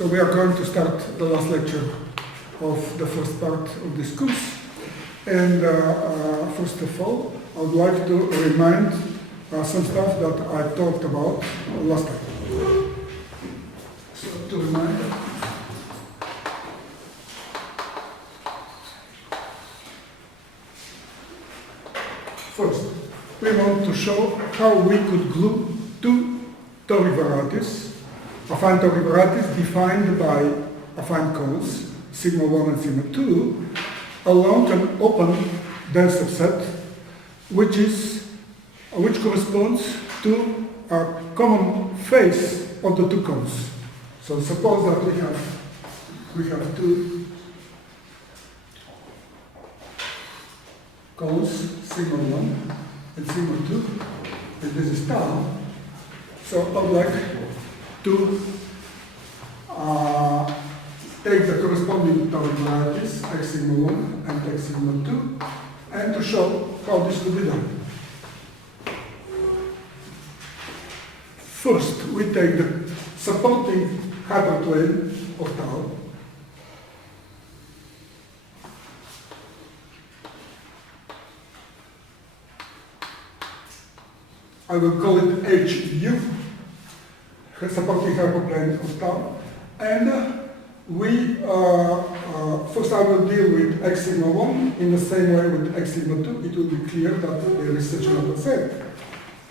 So we are going to start the last lecture of the first part of this course. And first of all, I would like to remind some stuff that I talked about last time. So to remind, first, we want to show how we could glue two Toric varieties, affine Toric varieties defined by affine cones, sigma 1 and sigma 2, along an open dense subset, which corresponds to a common face of the two cones. So suppose that we have two cones, sigma 1 and sigma 2, and this is tau. So I would like to take the corresponding Toric varieties, x sigma 1 and x sigma 2, and to show how this could be done. First, we take the supporting hyperplane of tau. I will call it HU, supporting hyperplane of tau, and we first I will deal with x sigma 1 in the same way with x sigma 2. It will be clear that there is such an open set.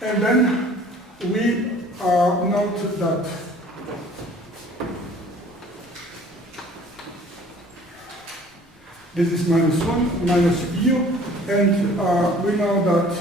And then we note that this is minus 1, minus u, and we know that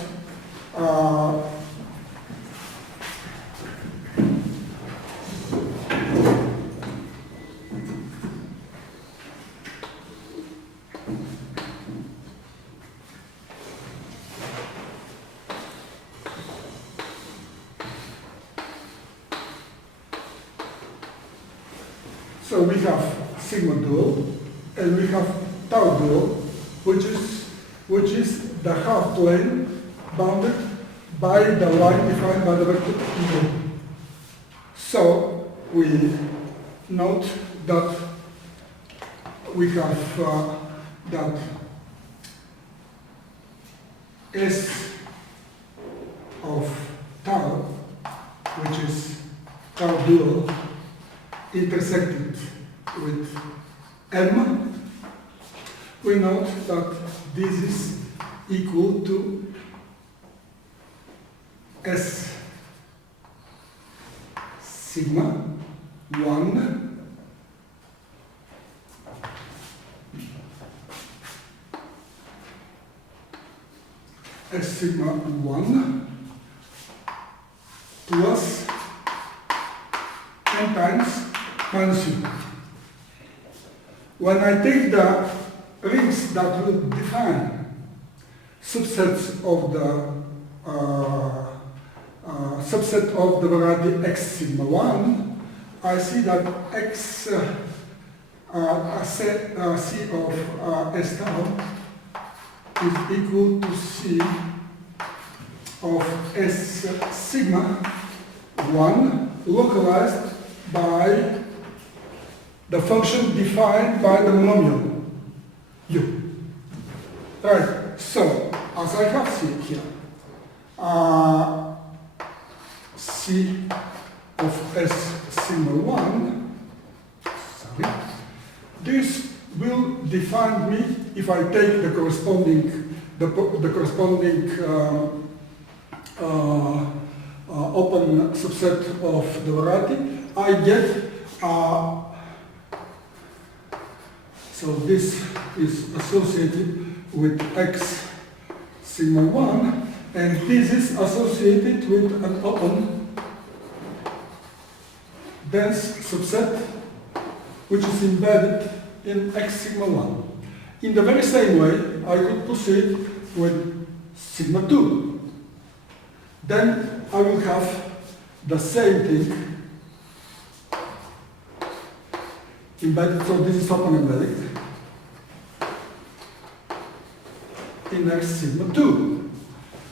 so we have sigma dual and we have tau dual, which is the half plane bounded by the line defined by the vector u. So we note that we have that S of tau, which is tau dual, intersected with M, we note that this is equal to S sigma 1 S sigma 1 plus n times minus u. When I take the rings that will define subsets of the subset of the variety x sigma 1, I see that x C of S tau is equal to C of S sigma 1 localized by the function defined by the monomial u. Right, so as I have seen here, C of S sigma 1, this will define me if I take the corresponding open subset of the variety. I get, so this is associated with x sigma 1, and this is associated with an open dense subset which is embedded in x sigma 1. In the very same way, I could proceed with sigma 2. Then I will have the same thing embedded, so this is open embedded in x sigma 2.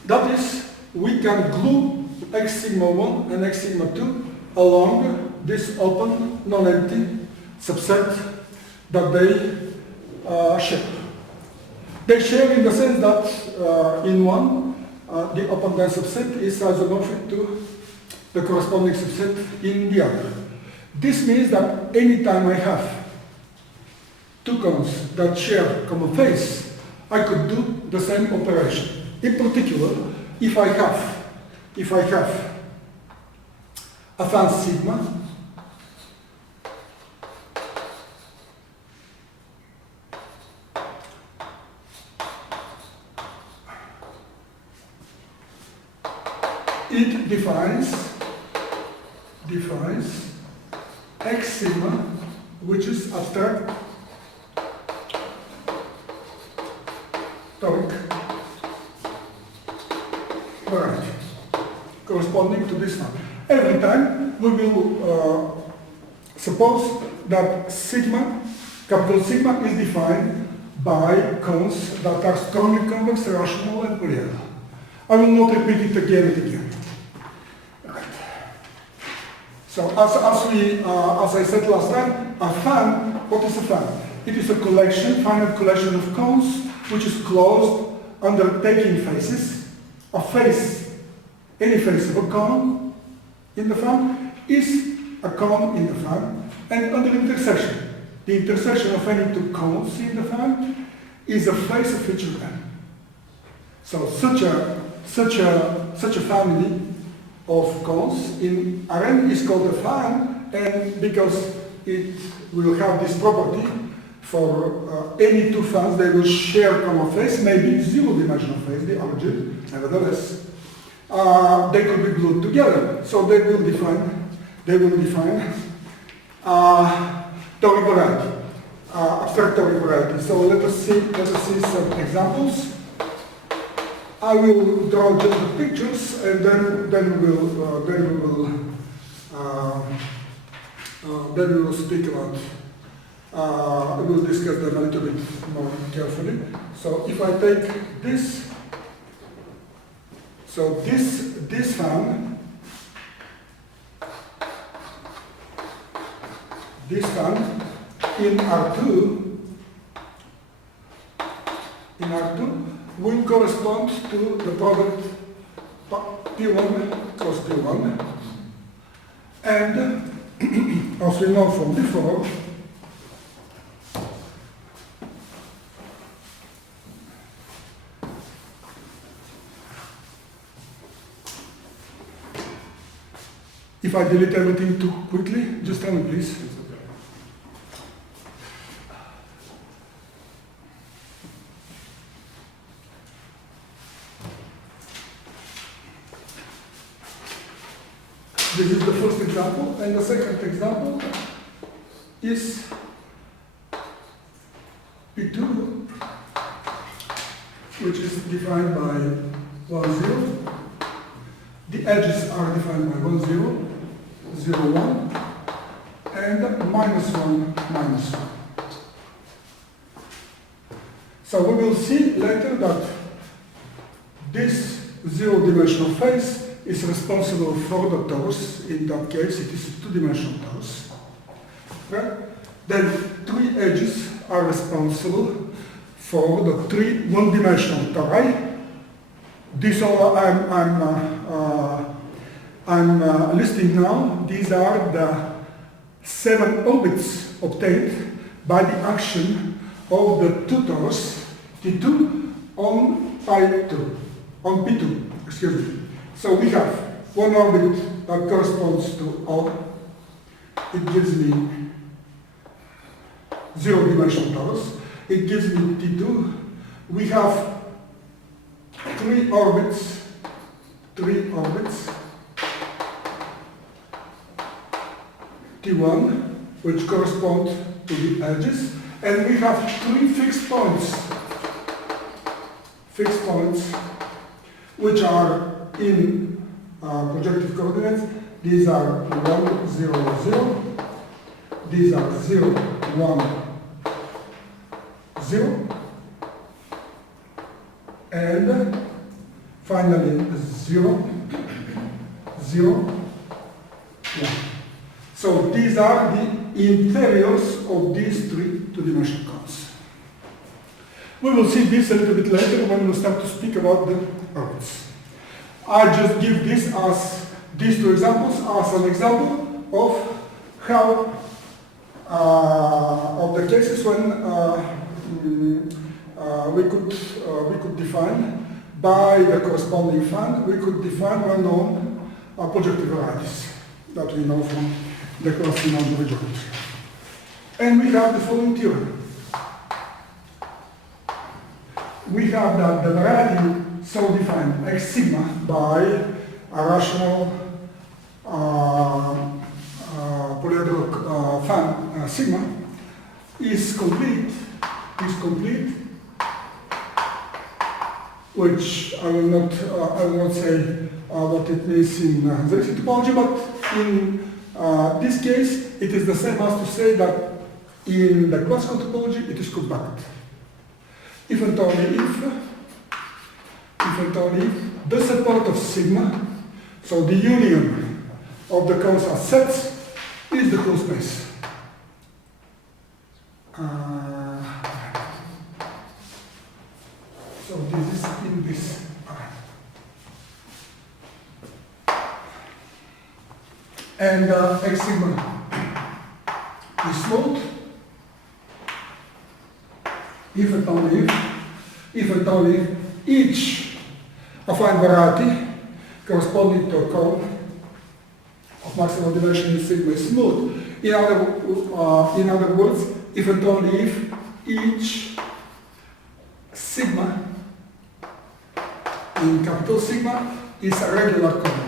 That is, we can glue x sigma 1 and x sigma 2 along this open non-empty subset that they share. They share in the sense that in one, the open-dense subset is isomorphic to the corresponding subset in the other. This means that anytime I have two cones that share common face, I could do the same operation. In particular, if I have a fan sigma, it defines X sigma, which is abstract Toric variety, corresponding to this one. Every time we will suppose that sigma, capital sigma, is defined by cones that are strongly convex, rational, and polyhedral. I will not repeat it again and again. Right. So as I said last time, a fan, what is a fan? It is a collection, finite collection of cones, which is closed under taking faces. A face, any face of a cone in the fan is a cone in the fan, and under intersection, the intersection of any two cones in the fan is a face of each of them. So such a family of cones in Rn is called a fan, and because it will have this property, for any two fans, they will share common face, maybe zero-dimensional face, the origin, nevertheless. They could be glued together, so they will define Toric variety, abstract Toric variety. So let us see some examples. I will draw just the pictures, and then we will speak about. We will discuss them a little bit more carefully. So if I take this, so this fan in R2 will correspond to the product P1 cos P1, and as we know from before, if I delete everything too quickly, just tell me please. This is the first example, and the second example is P2, which is defined by 1, 0. The edges are defined by 1, 0, 0, 1, and -1, -1. So we will see later that this zero-dimensional face is responsible for the torus. In that case, it is a two-dimensional torus. Okay? Then three edges are responsible for the three one-dimensional tori. These all I'm listing now. These are the 7 orbits obtained by the action of the two torus T2 on P2. Excuse me. So we have one orbit that corresponds to O. It gives me zero-dimensional torus. It gives me T2. We have three orbits, T1, which correspond to the edges, and we have three fixed points, which are in projective coordinates. These are 1, 0, 0. These are 0, 1, 0. And finally 0, 0, 1. So these are the interiors of these three two-dimensional cones. We will see this a little bit later when we start to speak about the orbits. I just give this as these two examples as an example of how of the cases when we could define by the corresponding fund, we could define well-known projective varieties that we know from the class in algebra geometry. And we have the following theorem. We have that the variety so defined x sigma by a rational polyhedral fan sigma is complete, which I will not say what it means in the topology, but in this case it is the same as to say that in the classical topology it is compact. If and only if the support of sigma, so the union of the cones as sets, is the whole space. So this is in this. And x sigma is smooth if and only if each affine variety corresponding to a cone of maximal dimension is sigma is smooth. In other words, if and only if each sigma in capital sigma is a regular cone.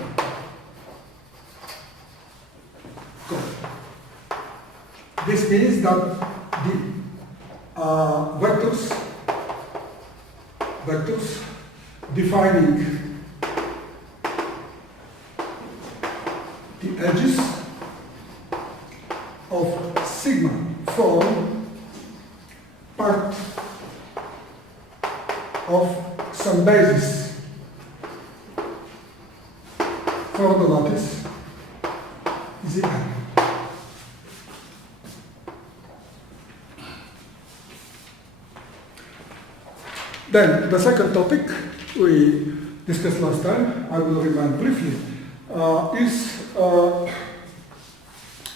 This means that the vectors defining the edges of sigma form part of some basis for the lattice Zn. Then the second topic we discussed last time, I will remind briefly, is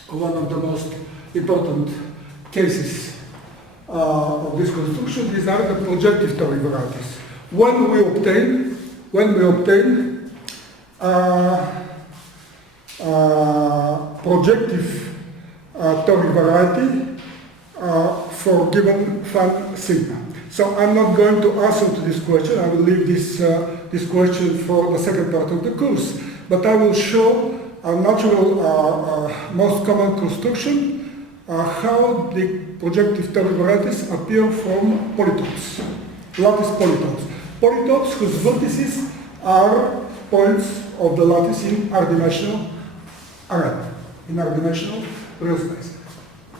one of the most important cases of this construction. These are the projective Toric varieties. When we obtain projective Toric variety for given fan sigma. So I'm not going to answer to this question. I will leave this question for the second part of the course. But I will show a natural, most common construction, how the projective Toric varieties appear from polytopes, lattice polytopes. Polytopes whose vertices are points of the lattice in R-dimensional array, in R-dimensional real space.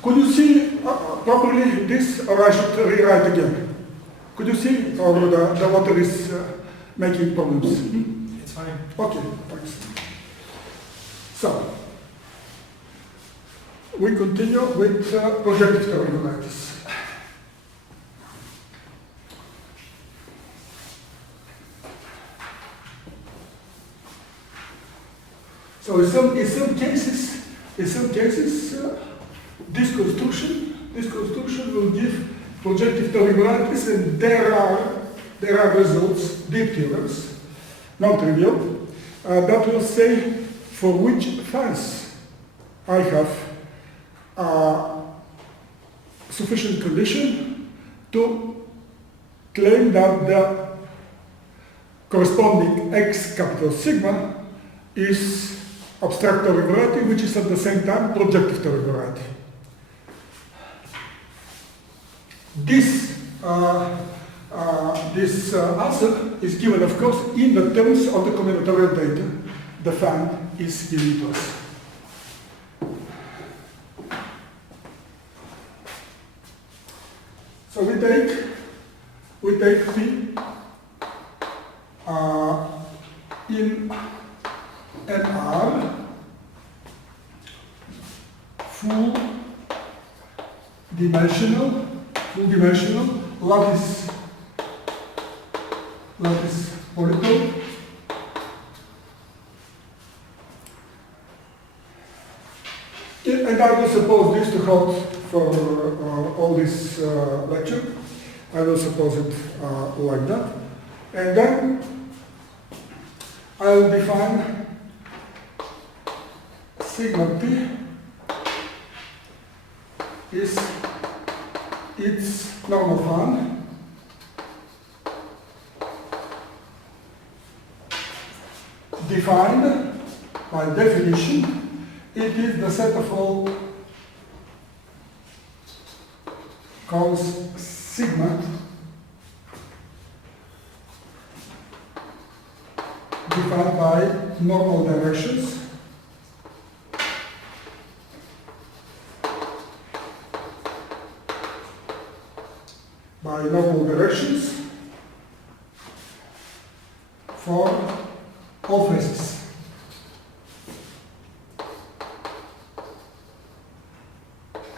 Could you see properly this, or I should rewrite again? Could you see, or the water is making problems? It's fine. Okay, thanks. So, we continue with projective Toric varieties. So, in some cases, this construction will give projective Toric varieties, and there are results, deep theorems, non-trivial, that will say for which fans I have sufficient condition to claim that the corresponding x capital sigma is abstract Toric variety, which is at the same time projective Toric variety. This answer is given, of course, in the terms of the combinatorial data the fan is given to us. So we take P in NR full dimensional, full dimensional lattice polygon. And I will suppose this to hold for all this lecture. I will suppose it like that. And then I'll define sigma t is its normal fund defined by definition. It is the set of all cos sigma defined by normal directions for all faces.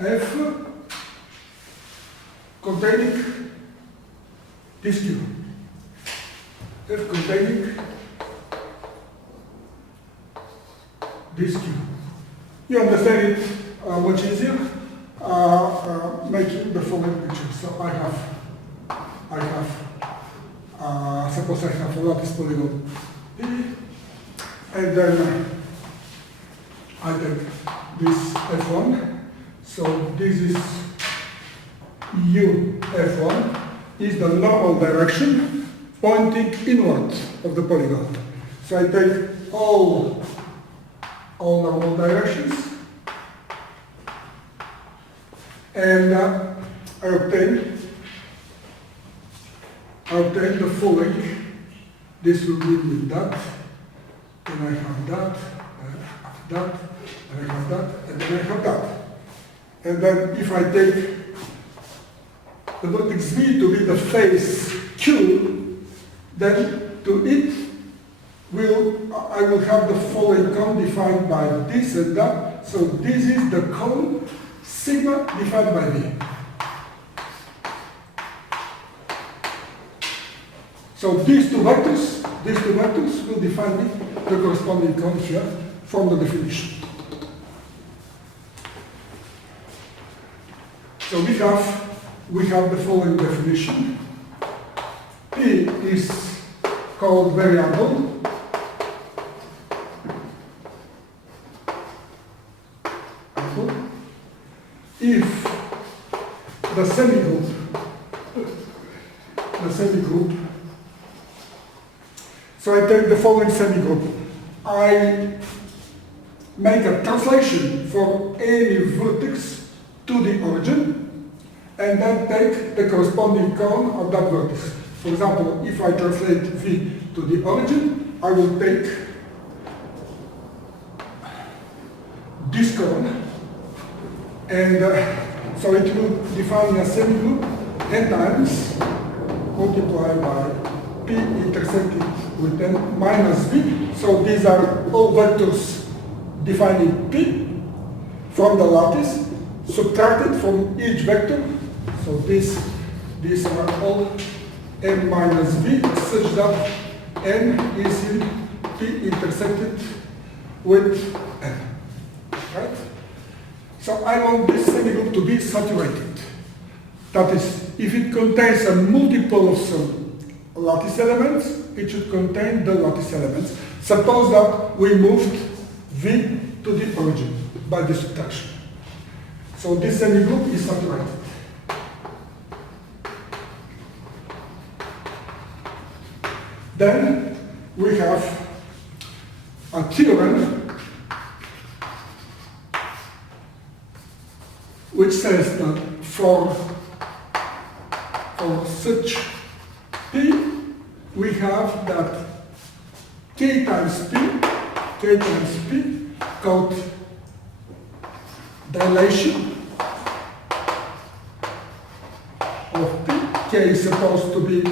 F containing this Q. F containing this Q. You understand it much easier making the following picture. So I have suppose I have a lattice polygon P, and then I take this F1. So this is U F1 is the normal direction pointing inward of the polygon. So I take all normal directions and I obtain the following. This will give me that, then I have that, and I have that, and I have that, and then I have that. And then if I take the vertex V to be the face Q, then to it I will have the following cone defined by this and that. So this is the cone sigma defined by V. So these two vectors will define the corresponding cone here from the definition. So we have the following definition. P is called variable. If the semigroup, so I take the following semigroup. I make a translation for any vertex to the origin, and then take the corresponding cone of that vertex. For example, if I translate V to the origin, I will take this cone, and so it will define a semigroup n times multiplied by P intersected with n minus V. So these are all vectors defining P from the lattice, subtracted from each vector. So these are all n minus V, such that n is in P intersected with n. Right? So I want this semigroup to be saturated. That is, if it contains a multiple of some lattice elements, it should contain the lattice elements. Suppose that we moved V to the origin by the subtraction. So this semigroup is saturated. Then we have a theorem which says that for such P, we have that K times P called dilation of P. K is supposed to be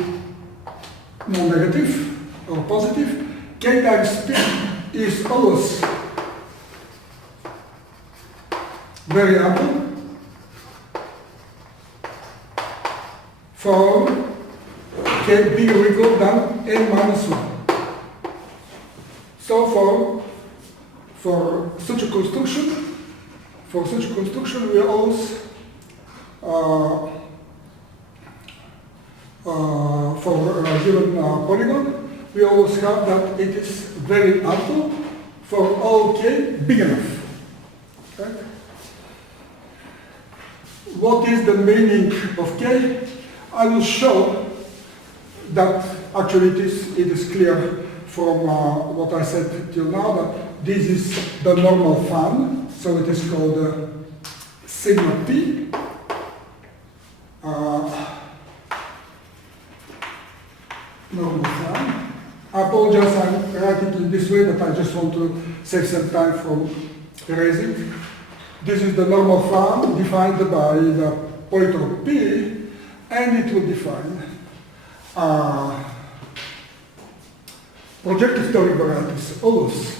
non-negative or positive. K times P is always variable. k bigger or equal than n minus 1. So for such a construction, we always for a given polygon, we always have that it is very ample for all k big enough. Okay? What is the meaning of k? I will show that actually it is clear from what I said till now that this is the normal fan, so it is called sigma p. Normal fan. I apologize, I'm writing it this way, but I just want to save some time from erasing. This is the normal fan defined by the polytope P, and it will define projective Toric varieties, always.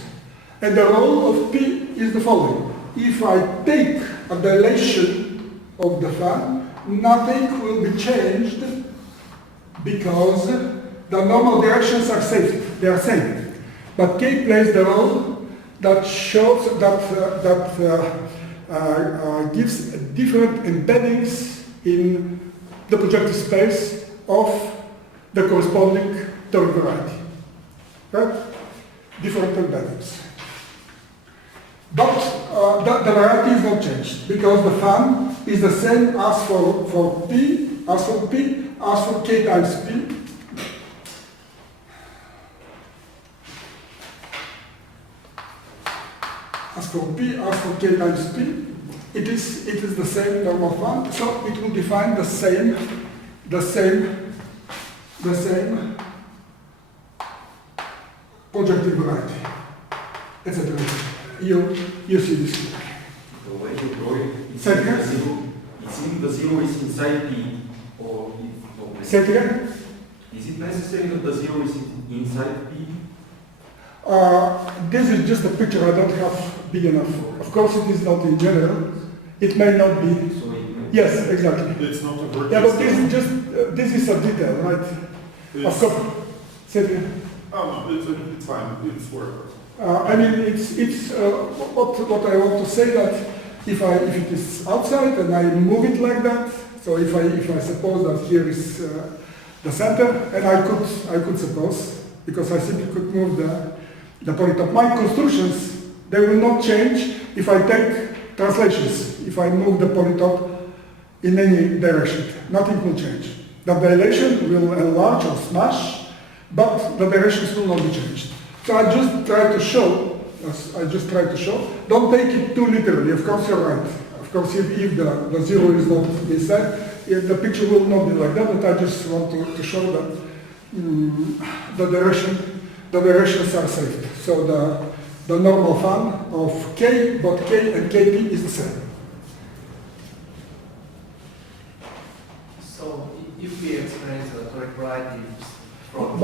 And the role of P is the following. If I take a dilation of the fan, nothing will be changed because the normal directions are safe, they are same. But K plays the role that shows gives different embeddings in the projective space of the corresponding Toric variety. Right? Different embeddings. But the variety is not changed because the fan is the same as for P, as for K times P. As for P, as for K times P, it is the same normal fan, so it will define the same projective variety, etc. You see this here. The way you draw it, it's Say it again? the zero is inside P, or Say it again? is it necessary that the zero is inside P? This is just a picture I don't have big enough. Of course, it is not in general. It may not be. So Yes, exactly. It's not a vertex. Yeah, but this is just this is a detail, right? Of course. Say it again. Oh, no, it's fine. It's workable. I mean, it's what I want to say that if it is outside and I move it like that, so if I suppose that here is the center, and I could suppose because I simply could move the polytope. My constructions, they will not change if I take translations. If I move the polytope in any direction, nothing will change. The dilation will enlarge or smash, but the directions will not be changed. So I just try to show, don't take it too literally. Of course you're right. Of course if the zero is not inside, the picture will not be like that, but I just want to show that the directions are safe. So the normal fan of K, both K and KP is the same. So if we explain the Toric variety from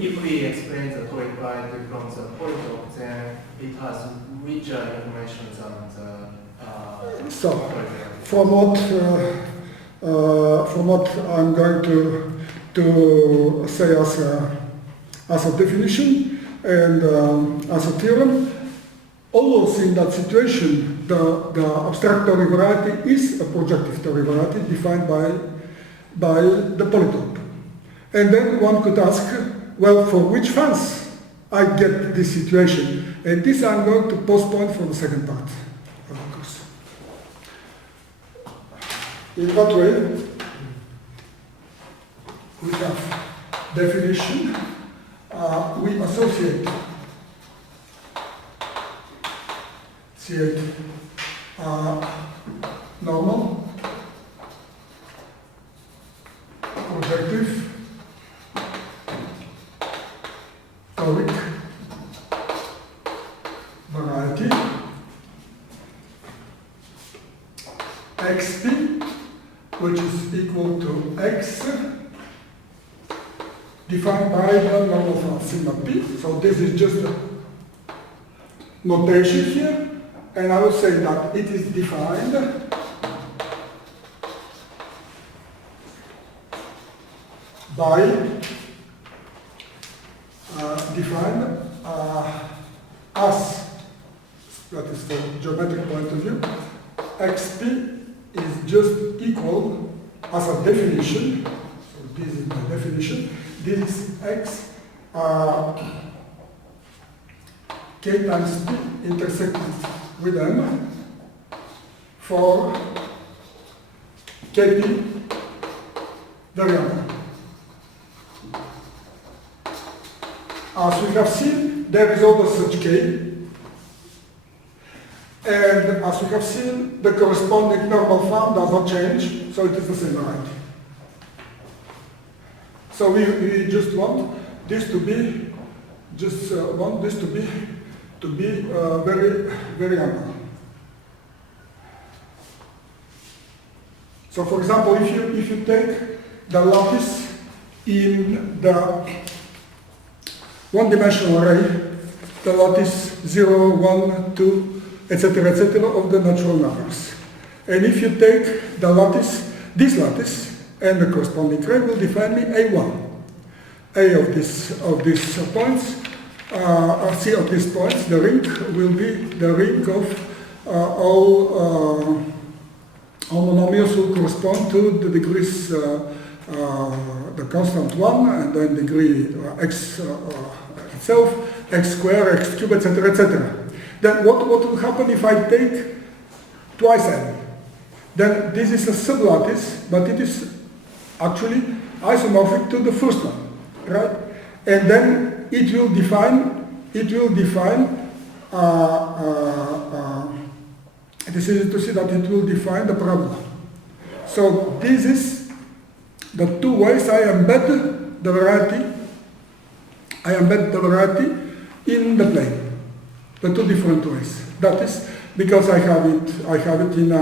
if we explain the Toric variety from the polytope, then it has richer information than the So Toric variety. from what I'm going to say as a definition and as a theorem, always in that situation, the abstract Toric variety is a projective Toric variety defined by the polytope. And then one could ask, well, for which fans I get this situation? And this I'm going to postpone for the second part of the course. In what way? We have definition. We associate normal, projective, Toric variety, xp, which is equal to x, defined by the normal fan sigma p. So this is just a notation here, and I will say that it is defined by as, that is the geometric point of view, xp is just equal as a definition, so this is the definition, this is x k times p intersected with m for kp variable. As we have seen, there is always such k, and as we have seen, the corresponding normal form does not change, so it is the same variety. So we just want this to be, very, very ample. So for example, if you take the lattice in the one-dimensional array, the lattice 0, 1, 2, etc., of the natural numbers. And if you take the lattice, this lattice, and the corresponding array will define me A1. A of these points, C of these points, the ring will be the ring of all monomials will correspond to the degrees, the constant 1, and then degree x itself, x squared, x cubed, etc. Then what will happen if I take twice n? Then this is a sublattice, but it is actually isomorphic to the first one, right? And then it will define, it is easy to see that it will define the parabola. So this is the two ways I embed the variety. I embed the variety in the plane. The two different ways. That is because I have it in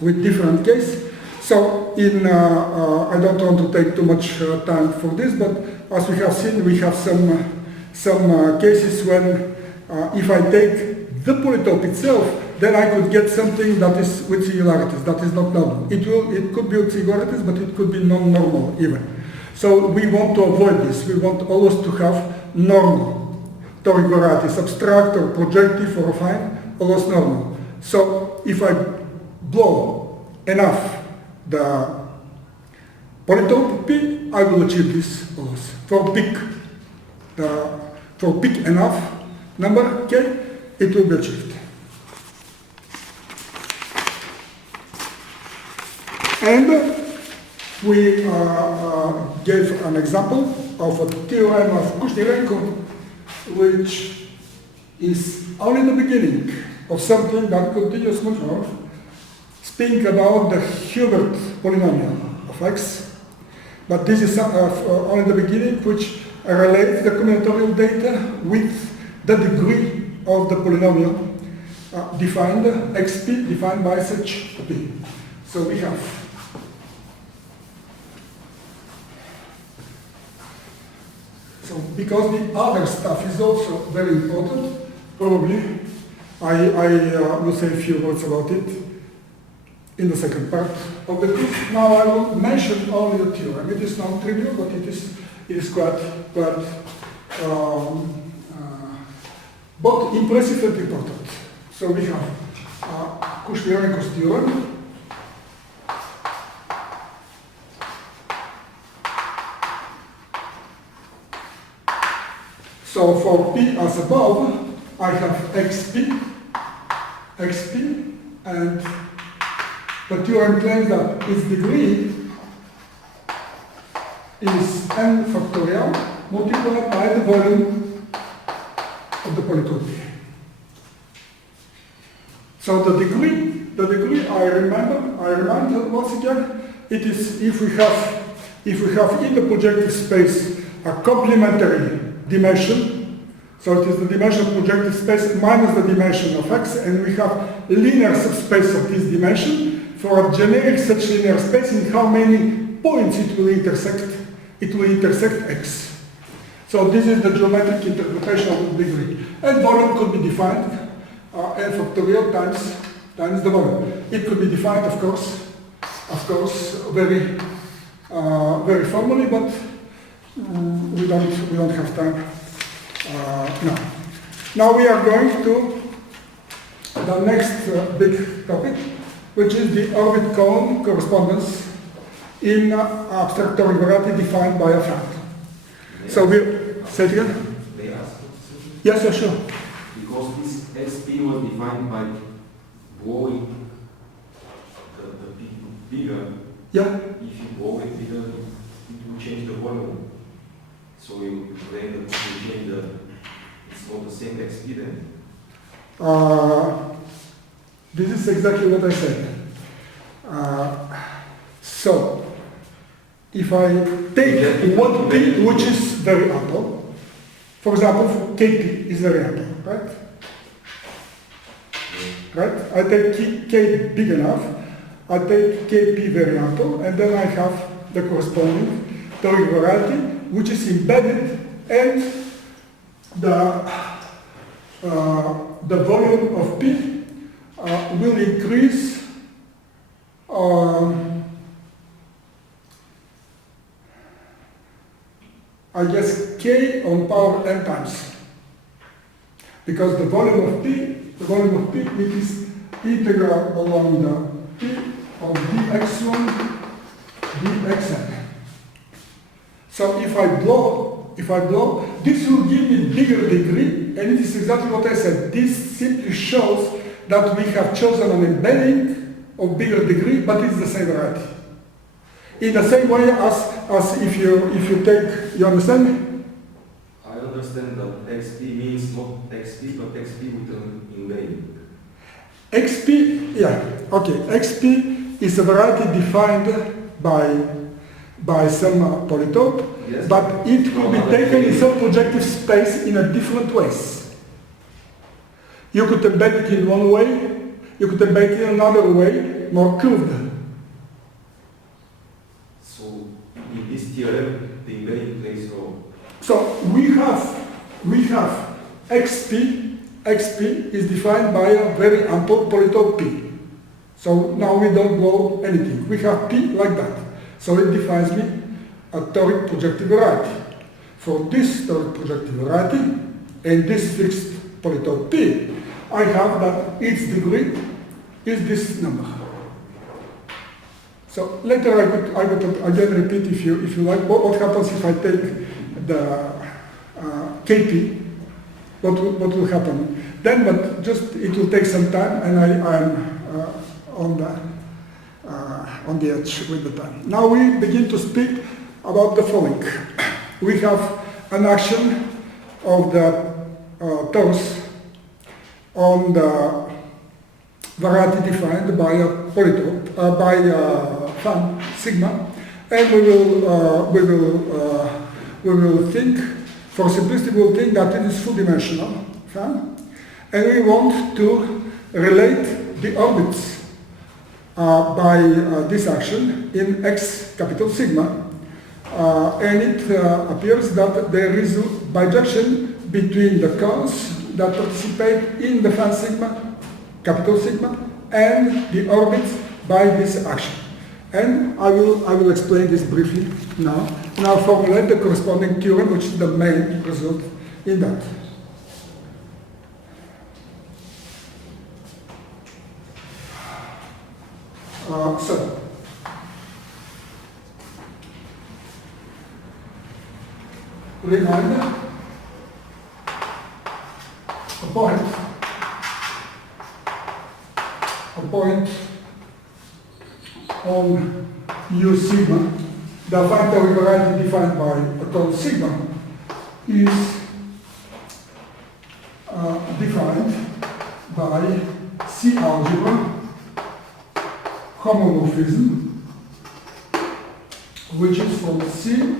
with different cases. So I don't want to take too much time for this, but as we have seen, we have some cases when if I take the polytope itself, then I could get something that is with singularities, that is not normal. It could be with singularities, but it could be non-normal even. So we want to avoid this. We want always to have normal toric varieties, abstract or projective or affine, always normal. So if I blow enough the polytope P, I will achieve this always. For big enough number K, it will be achieved. And we gave an example of a theorem of Kushnirenko, which is only the beginning of something that continues much more, speaking about the Hilbert polynomial of x. But this is only the beginning, which relates the combinatorial data with the degree of the polynomial defined, xp defined by such p. So we have because the other stuff is also very important, probably I will say a few words about it in the second part of the course. Now I will mention only the theorem. It is not trivial, but it is quite both impressive and important. So we have Kushnirenko's theorem. So for P as above, I have xp, and the theorem claims that its degree is n factorial multiplied by the volume of the polytope. So the degree I remind once again, it is if we have in the projective space a complementary dimension, so it is the dimension of projective space minus the dimension of x, and we have linear subspace of this dimension for a generic such linear space in how many points it will intersect x. So this is the geometric interpretation of the degree. And volume could be defined n factorial times the volume. It could be defined, of course, very very formally, but we don't have time now. Now we are going to the next big topic, which is the orbit-cone correspondence in abstract toric variety defined by a fan. So we say it again. They ask. Yes, yes, sure. Because this XP was defined by blowing the peak bigger. Yeah. If you blow it bigger, it will change the volume. So you claim that you change the, it's not the same XP then. This is exactly what I said. So, if I take one P, which is very ample, for example, KP is very ample, right? Right? I take K big enough, I take KP very ample, and then I have the corresponding toric variety, which is embedded, and the volume of P will increase I guess K on power n times. Because the volume of P, it is integral along the P of dx1 dxn. So if I blow, this will give me bigger degree, and it is exactly what I said. This simply shows that we have chosen an embedding of bigger degree, but it's the same variety. In the same way as if you take, you understand me? I understand that XP means not XP, but XP with an embedding. XP, yeah, okay. XP is a variety defined by some polytope, Yes. but it could be taken in some projective space in a different ways. You could embed it in one way, you could embed it in another way, more curved. So in this theorem, the embedding plays a role. So we have XP. XP is defined by a very ample polytope P. So now we don't blow anything. We have P like that. So it defines me a toric projective variety. For this toric projective variety and this fixed polytope P, I have that its degree is this number. So later I could again repeat if you like what happens if I take the KP. What will happen then? But just it will take some time, and I'm on the edge with the time. Now we begin to speak about the following. We have an action of the torus on the variety defined by a polytope, by fan sigma, and we will think, for simplicity, we will think that it is full-dimensional fan, and we want to relate the orbits by this action in X capital sigma, and it appears that there is bijection between the cones that participate in the fan sigma, capital sigma, and the orbits by this action. And I will explain this briefly now, and I'll formulate the corresponding theorem, which is the main result in that. So, remind a point on U sigma, the factor variety defined by a cone sigma is defined by C algebra homomorphism, which is from C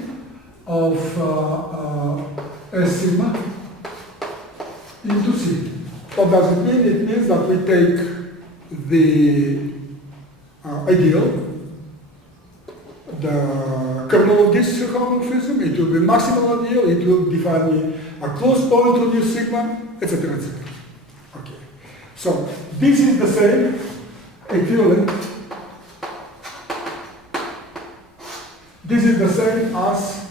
of S sigma into C. What does it mean? It means that we take the ideal, the kernel of this homomorphism, it will be maximal ideal, it will define me a close point to U sigma, etc., etc. Okay. So this is the same equivalent. This is the same as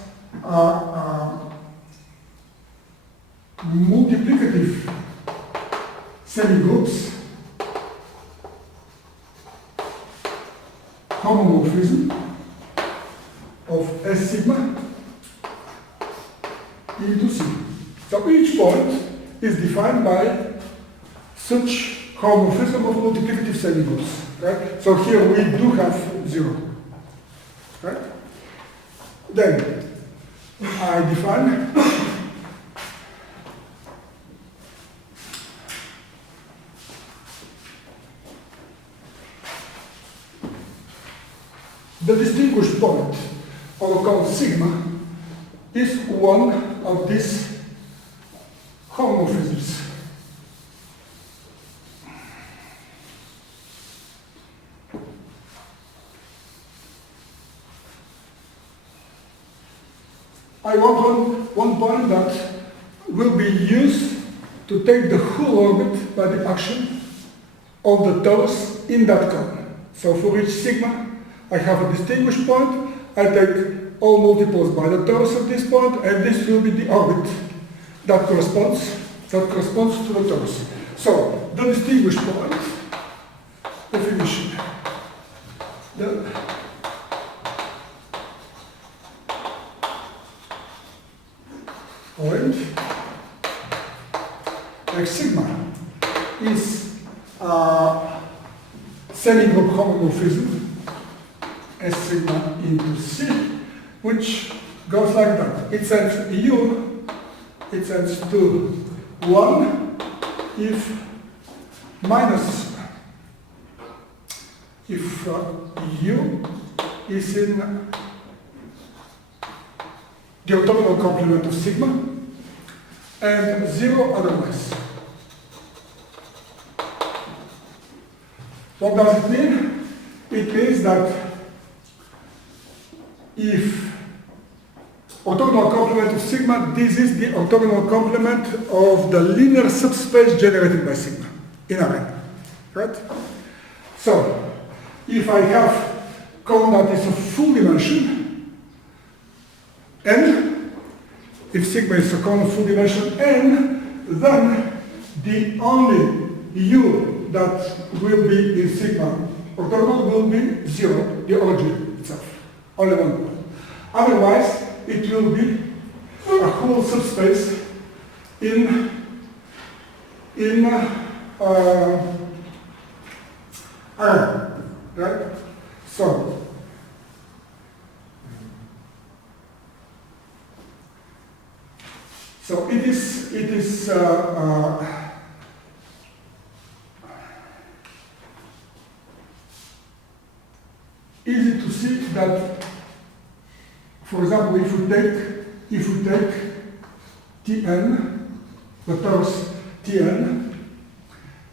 multiplicative semigroups homomorphism of S sigma into sigma. So each point is defined by such homomorphism of multiplicative semigroups. Right? So here we do have 0. Right? Then I define the distinguished point, or called sigma, is one of these homomorphisms. I want one point that will be used to take the whole orbit by the action of the torus in that cone. So for each sigma, I have a distinguished point. I take all multiples by the torus of this point, and this will be the orbit that corresponds to the torus. So the distinguished point definition. The point X sigma is a semigroup homomorphism S sigma into C, which goes like that. It sends U, it sends to 1 if minus if U is in the orthogonal complement of sigma, and 0 otherwise. What does it mean? It means that if orthogonal complement of sigma, this is the orthogonal complement of the linear subspace generated by sigma in Rn. Right? So, if I have cone that is of full dimension, n, if sigma is a cone of full dimension n, then the only u that will be in sigma orthogonal will be 0, the origin itself, only one point. Otherwise, it will be a whole subspace in R, right? So, it is easy to see that, for example, if we take Tn, the torus Tn,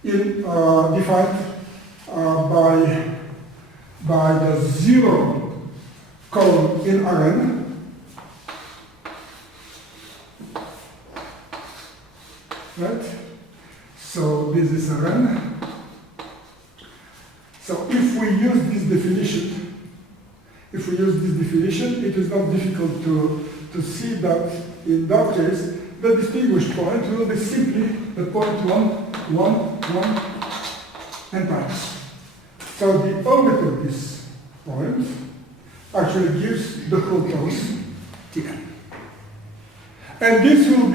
defined by the 0 cone in Rn, right? So this is Rn. So if we use this definition, it is not difficult to see that in that case, the distinguished point will be simply the point 1, 1, 1, and times. So the orbit of this point actually gives the whole torus Tn. And this will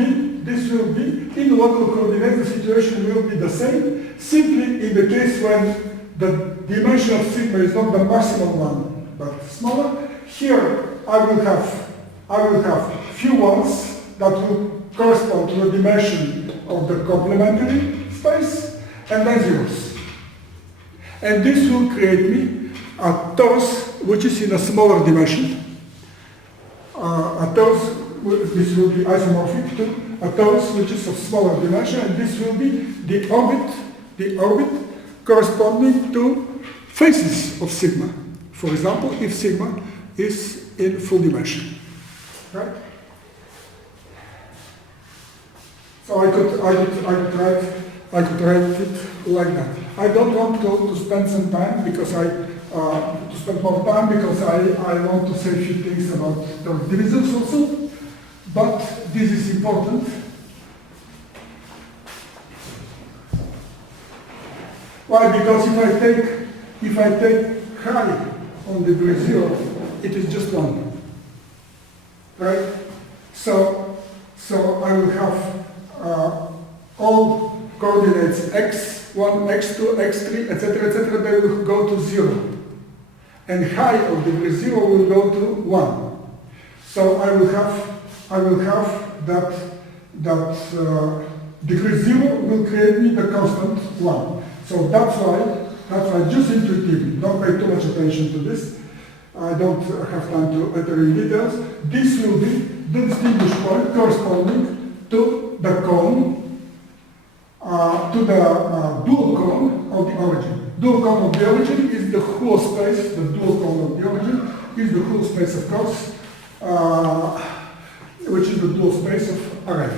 be in local coordinates, the situation will be the same, simply in the case when the dimension of sigma is not the maximum one, but smaller. Here I will have few ones that will correspond to the dimension of the complementary space, and then zeros. And this will create me a torus which is in a smaller dimension. A torus, this will be isomorphic to a torus which is of smaller dimension, and this will be the orbit corresponding to faces of sigma. For example, if sigma is in full dimension, right? So I could write it like that. I don't want to spend some time because to spend more time because I want to say a few things about the divisors also, but this is important. Why? Because if I take high on degree 0, it is just 1, right? So I will have all coordinates x1, x2, x3, etc., they will go to 0. And high of degree 0 will go to 1. So I will have that degree 0 will create me the constant 1. So that's why just intuitively, don't pay too much attention to this. I don't have time to enter in details. This will be the distinguished point corresponding to the cone, to the dual cone of the origin. Dual cone of the origin is the whole space, the dual cone of the origin is the whole space, of course, which is the dual space of array.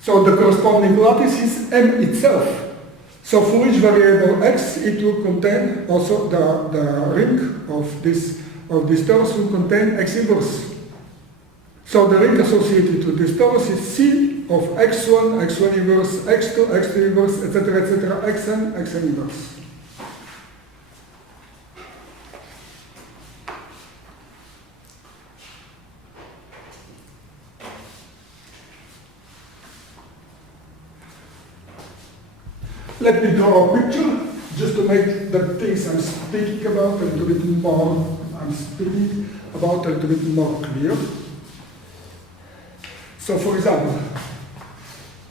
So the corresponding lattice is M itself. So for each variable x, it will contain also the ring of this torus will contain x inverse. So the ring associated with this torus is C of x1, x1 inverse, x2, x2 inverse, etc., xn, xn inverse. Let me draw a picture, just to make the things I'm speaking about a little bit more, clear. So for example,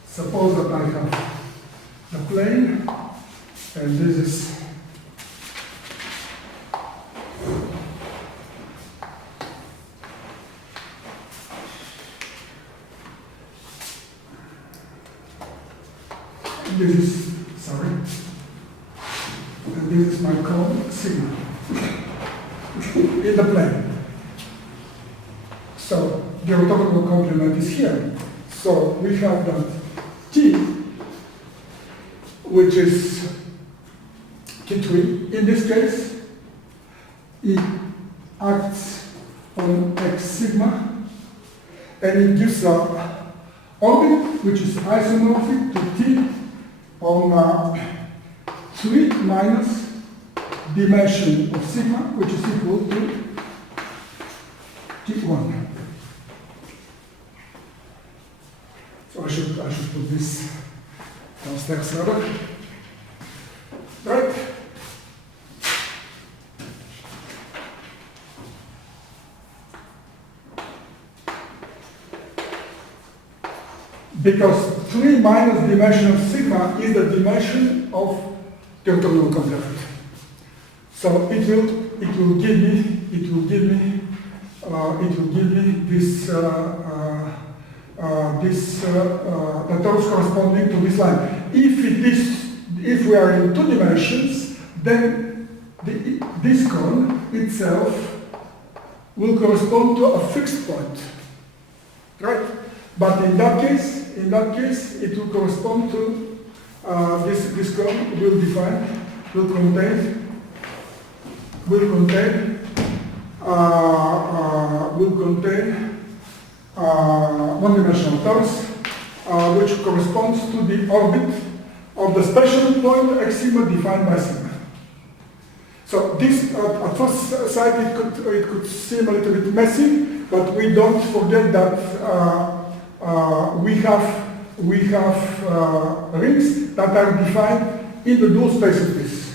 suppose that I have the plane, and this is and this is my cone sigma in the plane. So the orthogonal complement is here. So we have that T, which is T3 in this case. It acts on X sigma, and it gives a orbit which is isomorphic to T on 3 minus dimension of sigma, which is equal to T1. So I should put this downstairs rather. Right? Because 3 minus dimension of sigma is the dimension of the orthogonal complement. So it will give me this the torus corresponding to this line. If we are in 2 dimensions, then this cone itself will correspond to a fixed point, right? But in that case, it will correspond to this cone will contain one-dimensional torus, which corresponds to the orbit of the special point x sigma defined by sigma. So this, at first sight, it could seem a little bit messy, but we don't forget that we have rings that are defined in the dual space of this,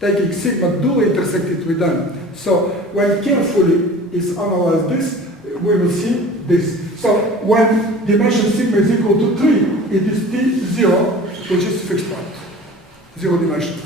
taking sigma dually intersected with them. So when carefully is analyzed this, we will see this. So when dimension sigma is equal to 3, it is T0, which is fixed point, 0 dimension.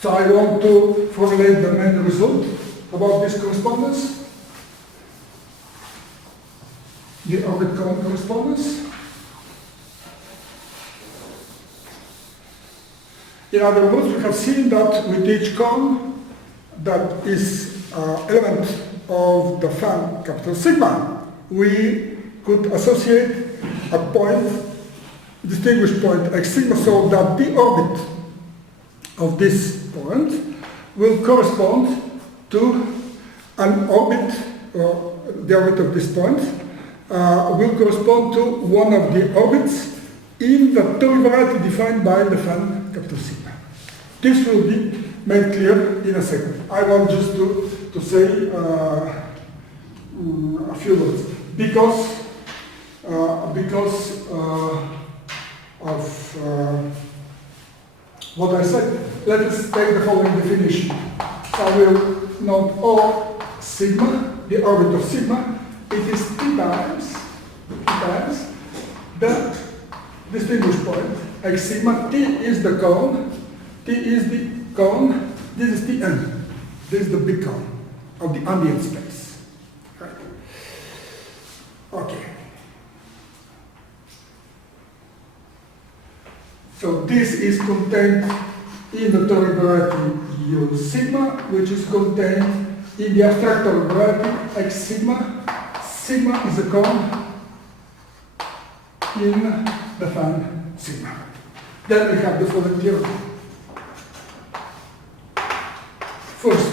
So I want to formulate the main result about this correspondence, the orbit cone correspondence. In other words, we have seen that with each cone that is element of the fan capital sigma, we could associate a point, distinguished point x sigma, so that the orbit of this point will correspond to an orbit, the orbit of this point will correspond to one of the orbits in the Toric variety defined by the fan capital sigma. This will be made clear in a second. I want just to say a few words because of what I said. Let us take the following definition. So I will note O sigma, the orbit of sigma. It is t times the distinguished point x sigma. T is the cone. T is the cone. This is Tn. This is the big cone of the ambient space. Right. Okay. So this is contained in the Toric variety U sigma, which is contained in the abstract Toric variety x sigma. Sigma is a cone in the fan sigma. Then we have the following theorem. First,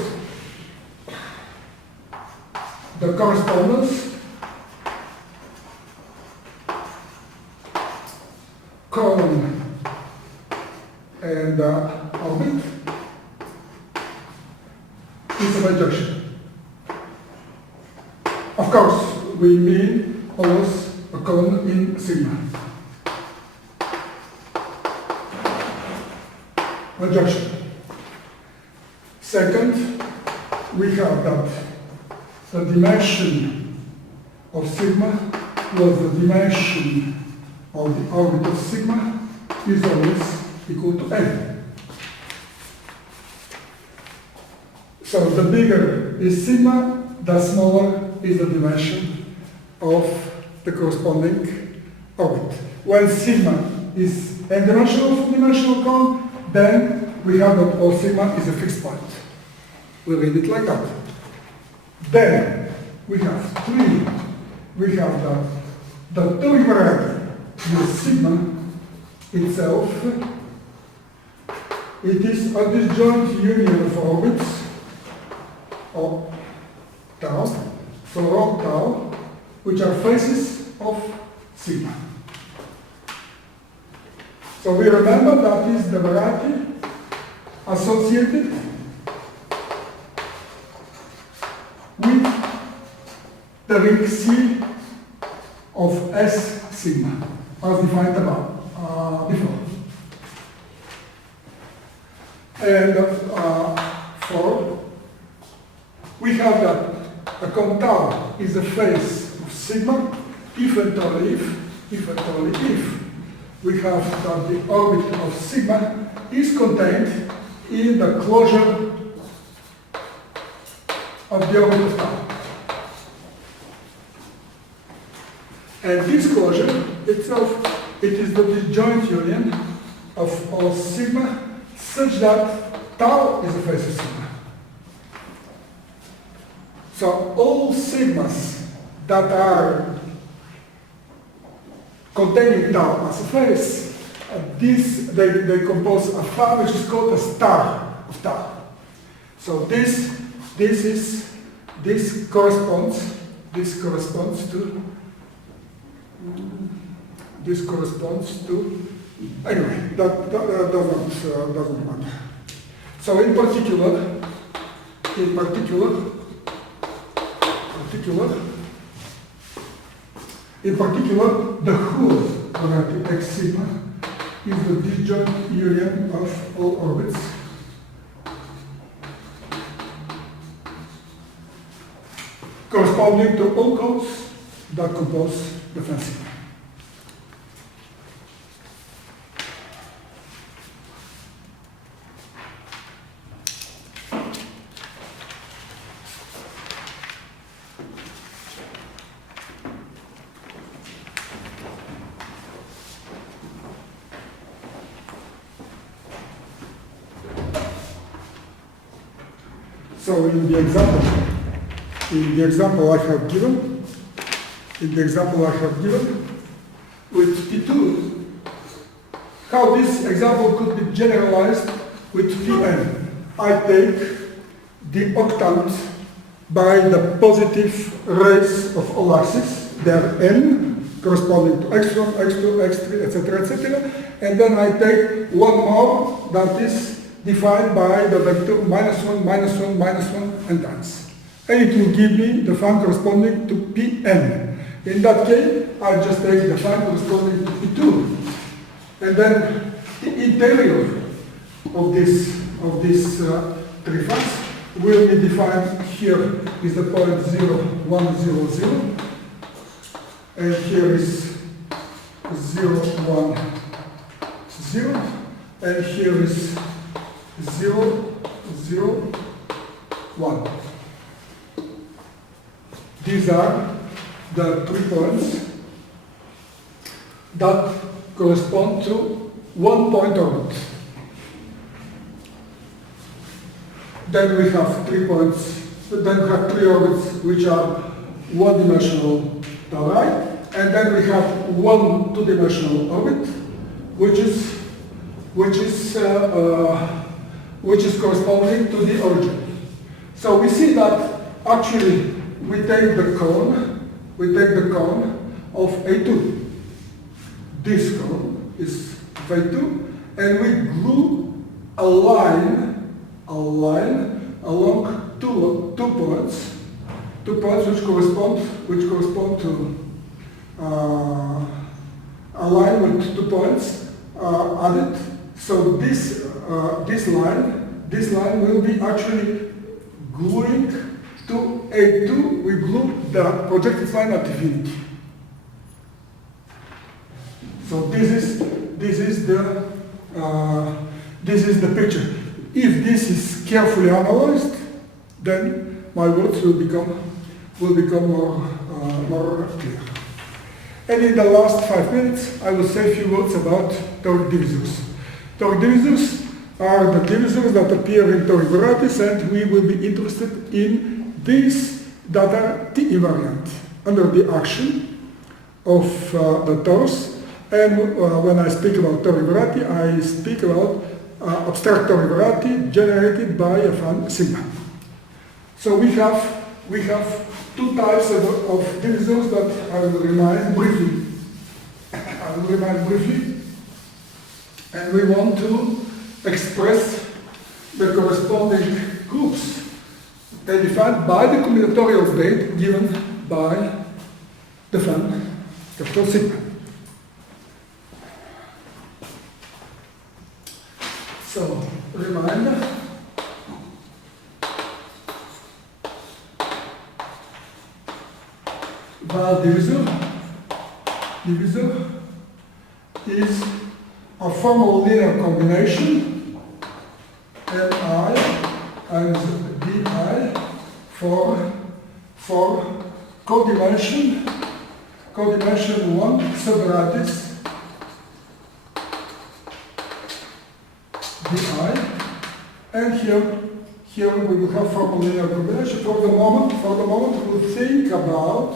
the correspondence cone and orbit is a bijection. Of course, we mean always a cone in sigma. Bijection. Second, we have that the dimension of sigma plus the dimension of the orbit of sigma is always equal to n. So the bigger is sigma, the smaller is the dimension of the corresponding orbit. When sigma is n-dimensional cone, then we have that all sigma is a fixed point. We read it like that. Then we have three. We have the Toric variety with sigma itself. It is a disjoint union of orbits of tau, so rho tau, which are faces of sigma. So we remember that is the variety associated with the ring C of S sigma, as defined above, before. And four, we have that a cone tau is a face of sigma if and only if we have that the orbit of sigma is contained in the closure of the orbit of tau. And this closure itself, it is the disjoint union of all sigma such that tau is a face of sigma. So all sigmas that are containing tau as a face, they compose a fan which is called a star of tau. So this corresponds to anyway, that doesn't matter. So in particular, the whole variety x sigma is the disjoint union of all orbits corresponding to all cones that compose the fan sigma. So in the example I have given, with P2, how this example could be generalized with Pn. I take the octant by the positive rays of all axes, they are n, corresponding to x1, x2, x3, etc., etc., and then I take one more that is defined by the vector -1, -1, -1, and times. And it will give me the fund corresponding to Pn. In that case, I just take the fund corresponding to P2. And then the interior of these three funds will be defined. Here is the point 0, 1, 0, 0. And here is 0, 1, 0. And here is 0, 0, 1. These are the 3 points that correspond to 1 point orbit. Then we have 3 points, then we have 3 orbits which are one-dimensional tori, and then we have one two-dimensional orbit which is corresponding to the origin. So we see that actually we take the cone of A2. This cone is A2, and we glue a line along two points which correspond to a line with 2 points added. So this line will be actually gluing to A2. We glue the projected line at infinity. So this is the picture. If this is carefully analyzed, then my words will become more clear. And in the last 5 minutes, I will say a few words about toric divisors. Toric divisors are the divisors that appear in toric varieties, and we will be interested in these that are T-invariant under the action of the torus. And when I speak about toric variety, I speak about abstract toric variety generated by a fund sigma. So we have 2 types of divisors that I will remind briefly. And we want to express the corresponding groups defined by the combinatorial state given by the fund capital sigma. So, reminder. Val divisor is a formal linear combination Ni and Di for codimension 1 subvarieties Di, and here we will have formal linear combination. For the moment we'll think about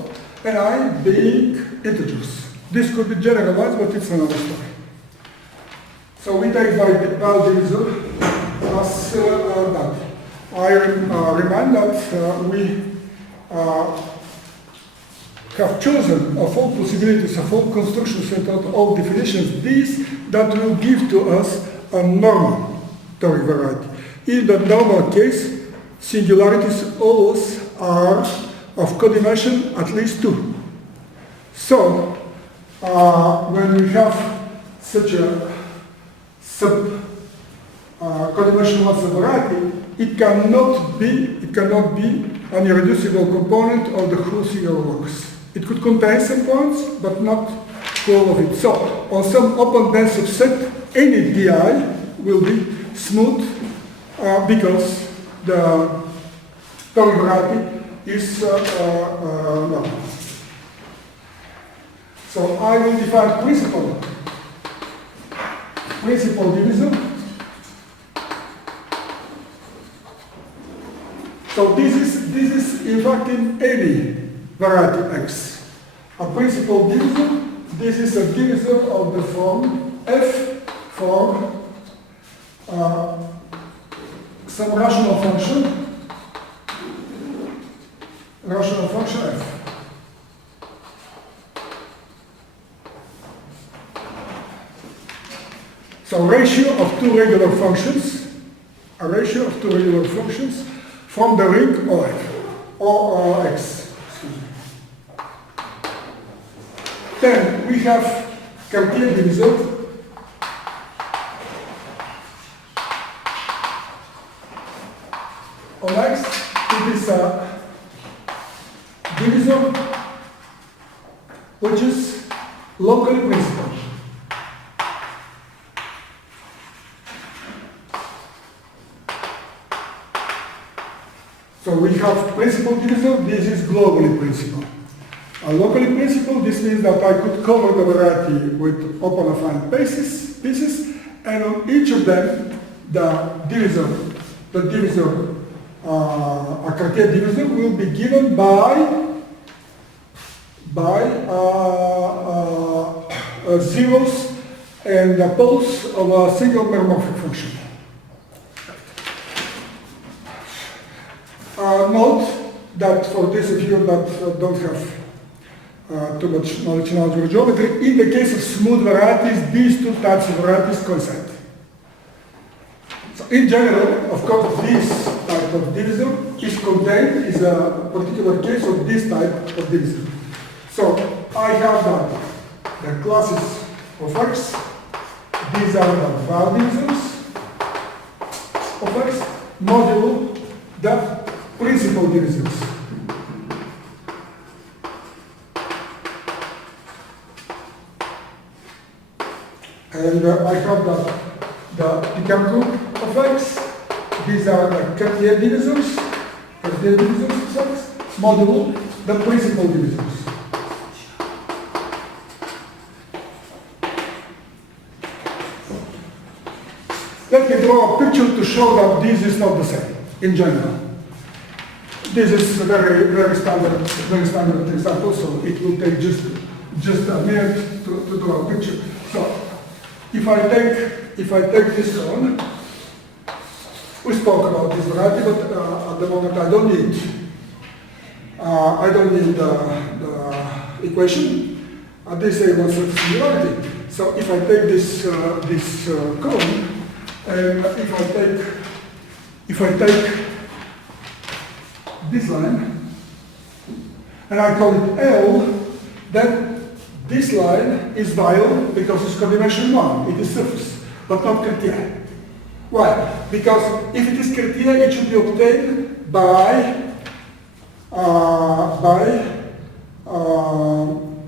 Ni being integers. This could be generalized, but it's another story. So we take by the Val divisor as that. I remind that we have chosen of all possibilities, of all constructions and of all definitions, these that will give to us a normal toric variety. In the normal case, singularities always are of codimension at least 2. So, when we have such a codimension 1 subvariety, it cannot be an irreducible component of the whole singular locus. It could contain some points, but not all of it. So, on some open dense subset, any Di will be smooth because the toric variety is normal. So I will define principal divisor So this is in fact in any variety X. A principal divisor, this is a divisor of the form f for some rational function f. So ratio of two regular functions, a ratio of two regular functions from the ring OF, or X. Excuse me. Then we have Cartier divisor. On X, it is a divisor which is locally principal. So we have principal divisor, this is globally principal. Locally principal, this means that I could cover the variety with open affine pieces, and on each of them, the divisor, a Cartier divisor will be given by zeros and the poles of a single meromorphic function. Note that for those of you that don't have too much knowledge in algebra geometry, in the case of smooth varieties, these two types of varieties coincide. So in general, of course, this type of divisor is contained, is a particular case of this type of divisor. So I have the classes of X. These are the var divisors of X, modulo the principal divisors. And I have the Picard group of X. These are the Cartier divisors of X, modulo the principal divisors. Let me draw a picture to show that this is not the same in general. This is a very standard example, so it will take just a minute to draw a picture. So if I take this one, we spoke about this variety, but at the moment I don't need the equation. This is a certain similarity. So if I take this cone, and if I take this line, and I call it L, then this line is viable because it's codimension 1, it is surface, but not Cartier. Why? Because if it is Cartier, it should be obtained by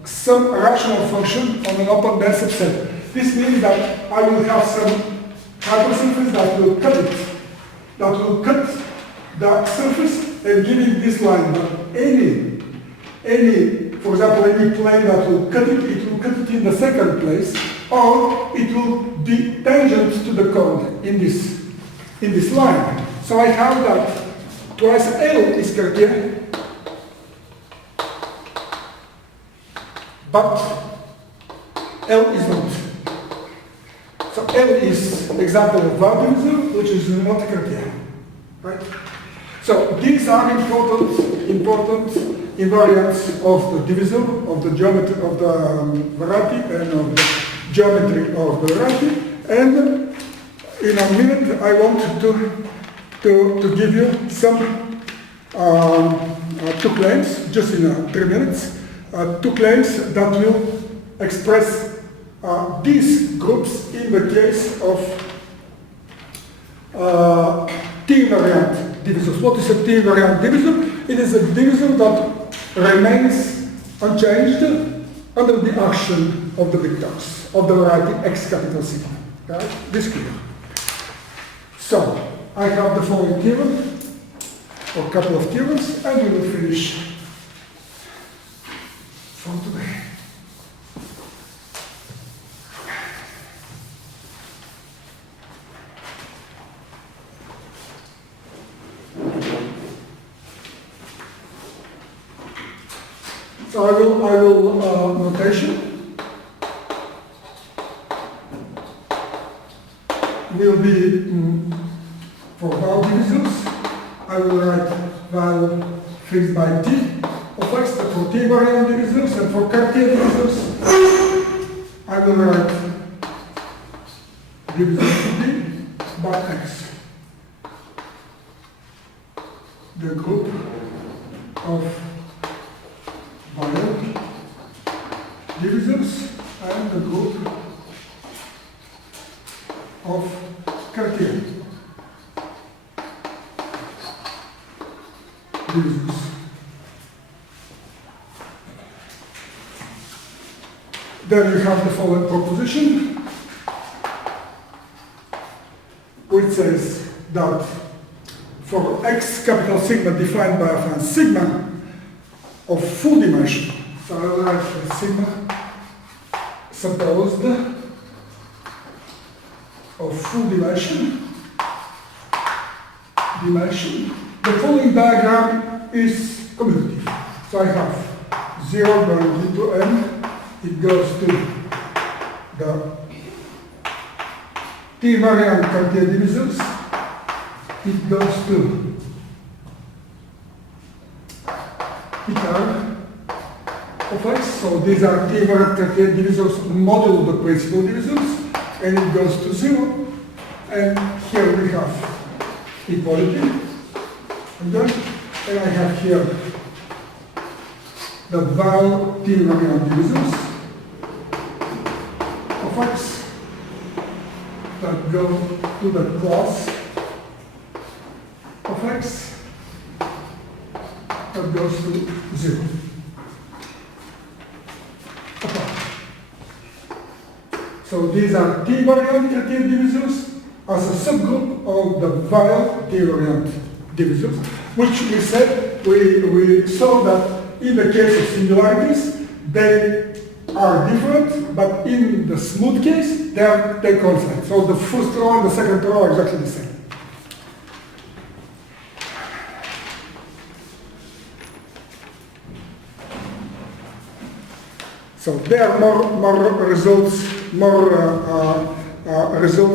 some rational function on an open dense subset. This means that I will have some hypersurface that will cut it, that will cut the surface and giving this line. But any, for example, any plane that will cut it will cut it in the second place, or it will be tangent to the cone in this line. So I have that twice L is Cartier, but L is not. So L is example of var divisor, which is not Cartier, right? So these are important invariants of the divisor, of the geometry of the variety, and of the geometry of the variety. And in a minute, I want to give you some two claims, just in 3 minutes, two claims that will express these groups in the case of T-invariant divisors. What is a T-invariant divisor? It is a divisor that remains unchanged under the action of the vectors of the variety X capital C. Right? This is clear. So I have the following theorem, or a couple of theorems, and we will finish for today. So I will notation will be for val divisors. I will write val fixed by t of x for t invariant divisors, and for Cartier divisors I will write divisors to b by x. The group of vial divisors and the group of Cartier divisors. Then we have the following proposition, which says that for x capital sigma defined by a fan sigma of full dimension, so I will write sigma supposed of full dimension, the following diagram is commutative. So I have 0 going into n, it goes to the t invariant Cartier divisors, it goes to eta of x, so these are t invariant Cartier divisors modulo the principal divisors, and it goes to 0, and here we have equality, and I have here the val t invariant divisors of x that go to the cross of x that goes to 0. Okay. So these are t invariant Cartier divisors as a subgroup of the val t invariant divisors, which we said, we saw that in the case of singularities, they are different, but in the smooth case, they constant. So the first row and the second row are exactly the same. So there are more results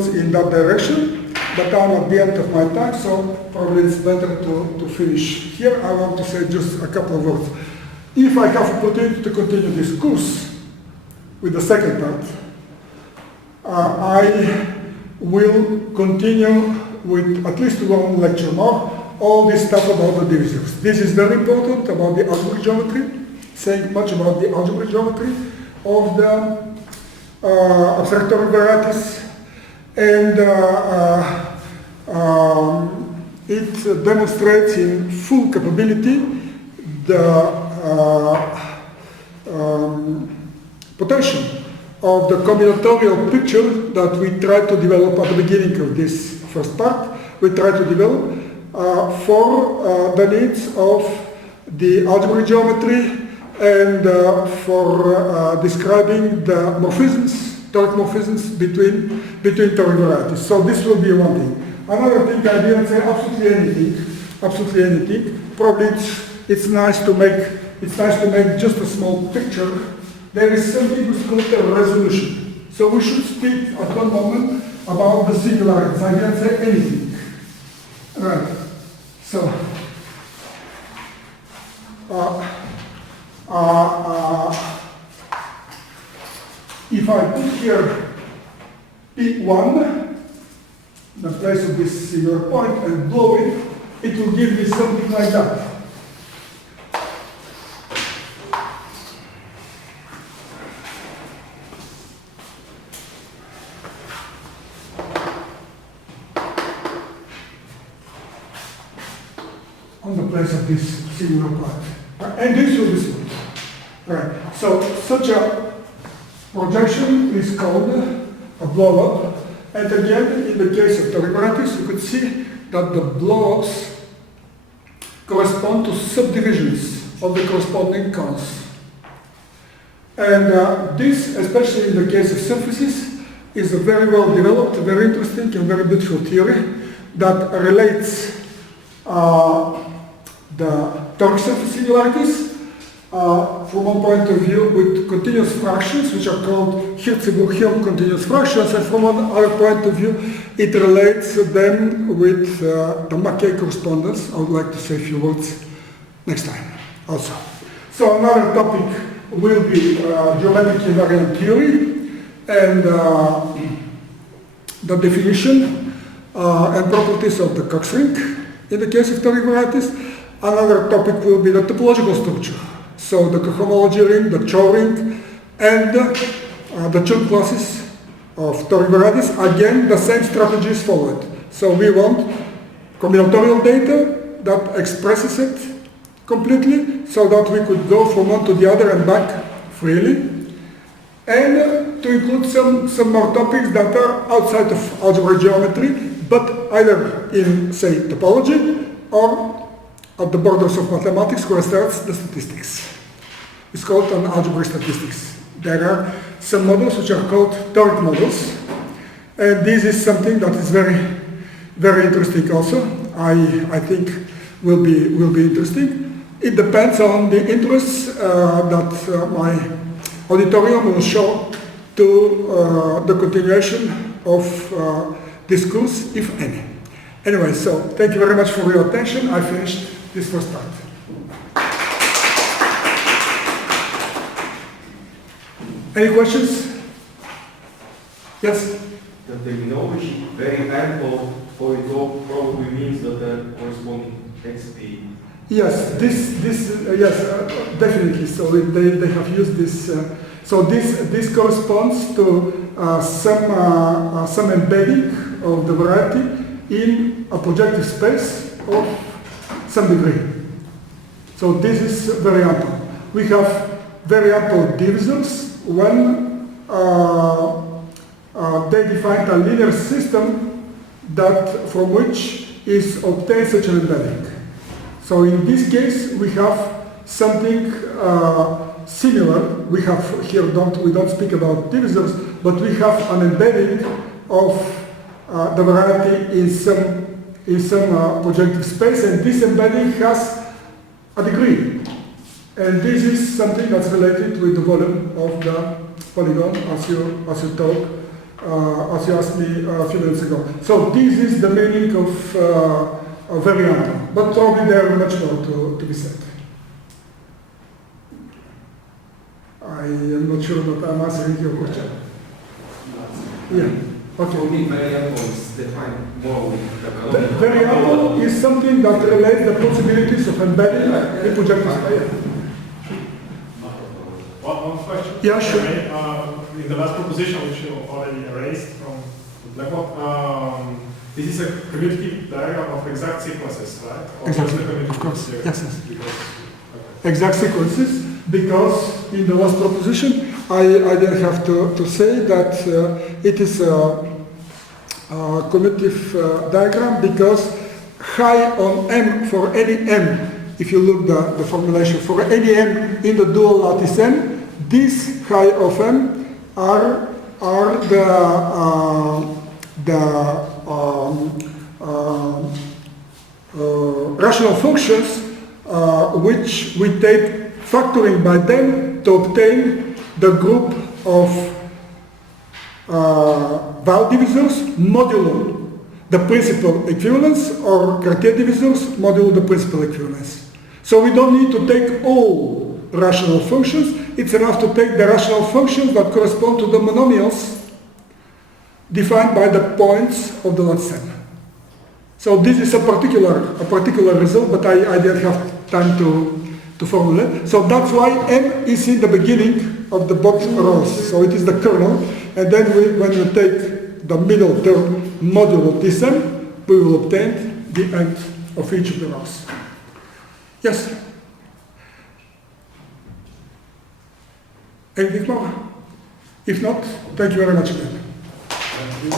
in that direction, but I'm at the end of my time, so probably it's better to finish here. I want to say just a couple of words. If I have opportunity to continue this course with the second part, I will continue with at least one lecture more, all this stuff about the divisors. This is very important about the algebraic geometry, saying much about the algebraic geometry of the abstractory varieties, and it demonstrates in full capability the potential of the combinatorial picture that we tried to develop at the beginning of this first part. We tried to develop for the needs of the algebraic geometry and for describing the morphisms, Toric morphisms between Toric varieties. So this will be one thing. Another thing, I didn't say absolutely anything. Probably it's nice to make just a small picture. There is something which is called a resolution. So we should speak at one moment about the singularities. I didn't say anything. Right. So if I put here P1, the place of this singular point, and blow it, it will give me something like that. On the place of this singular point. And this will be smooth. Right. So such a projection is called a blow-up. And again, in the case of Toric varieties, you could see that the blow-ups correspond to subdivisions of the corresponding cones. And this, especially in the case of surfaces, is a very well developed, very interesting and very beautiful theory that relates the Toric surface singularities from one point of view with continuous fractions, which are called Hirzig-Bourg-Hill continuous fractions, and from another point of view, it relates them with the Mackay correspondence. I would like to say a few words next time also. So another topic will be geometric invariant theory and the definition and properties of the Cox ring in the case of toric varieties. Another topic will be the topological structure. So the cohomology ring, the Chow ring, and the Chun classes of toric varieties. Again, the same strategy is followed. So we want combinatorial data that expresses it completely so that we could go from one to the other and back freely. And to include some more topics that are outside of algebra geometry, but either in, say, topology or at the borders of mathematics where starts the statistics. It's called an algebraic statistics. There are some models which are called toric models, and this is something that is very, very interesting also. I think will be interesting. It depends on the interests that my auditorium will show to the continuation of this course, if any. Anyway, so thank you very much for your attention. I finished this first part. Any questions? Yes? The terminology very ample for it all probably means that the corresponding XP. Yes, yes, definitely. So they have used this. So this corresponds to some embedding of the variety in a projective space of some degree. So this is very ample. We have very ample divisors when they define a linear system that from which is obtained such an embedding. So in this case, we have something similar. We have here we don't speak about divisors, but we have an embedding of the variety in some projective space, and this embedding has a degree. And this is something that's related with the volume of the polygon, as you asked me a few minutes ago. So this is the meaning of very ample, but probably there are much more to be said. I am not sure that I'm answering your question. Yeah. Okay. For me, variable is defined more with the variable is something that relates the possibilities of embedding in projective space. One question. Yeah, sure. In the last proposition, which you already erased from the blackboard, this is a commutative diagram of exact sequences, right? Or Exactly, of course. Yes, yes. Exact sequences, because in the last proposition, I didn't have to say that it is a commutative diagram because high on M for any M, if you look the formulation, for any M in the dual lattice M, these high of M are the rational functions which we take factoring by them to obtain the group of Val divisors modulo the principal equivalence, or Cartier divisors modulo the principal equivalence. So we don't need to take all rational functions. It's enough to take the rational functions that correspond to the monomials defined by the points of the lattice M. So this is a particular result, but I didn't have time to formulate. So that's why M is in the beginning of the both rows. So it is the kernel, and then when we take the middle term modulo this M, we will obtain the end of each of the rows. Yes? Anything more? If not, thank you very much again. Thank you.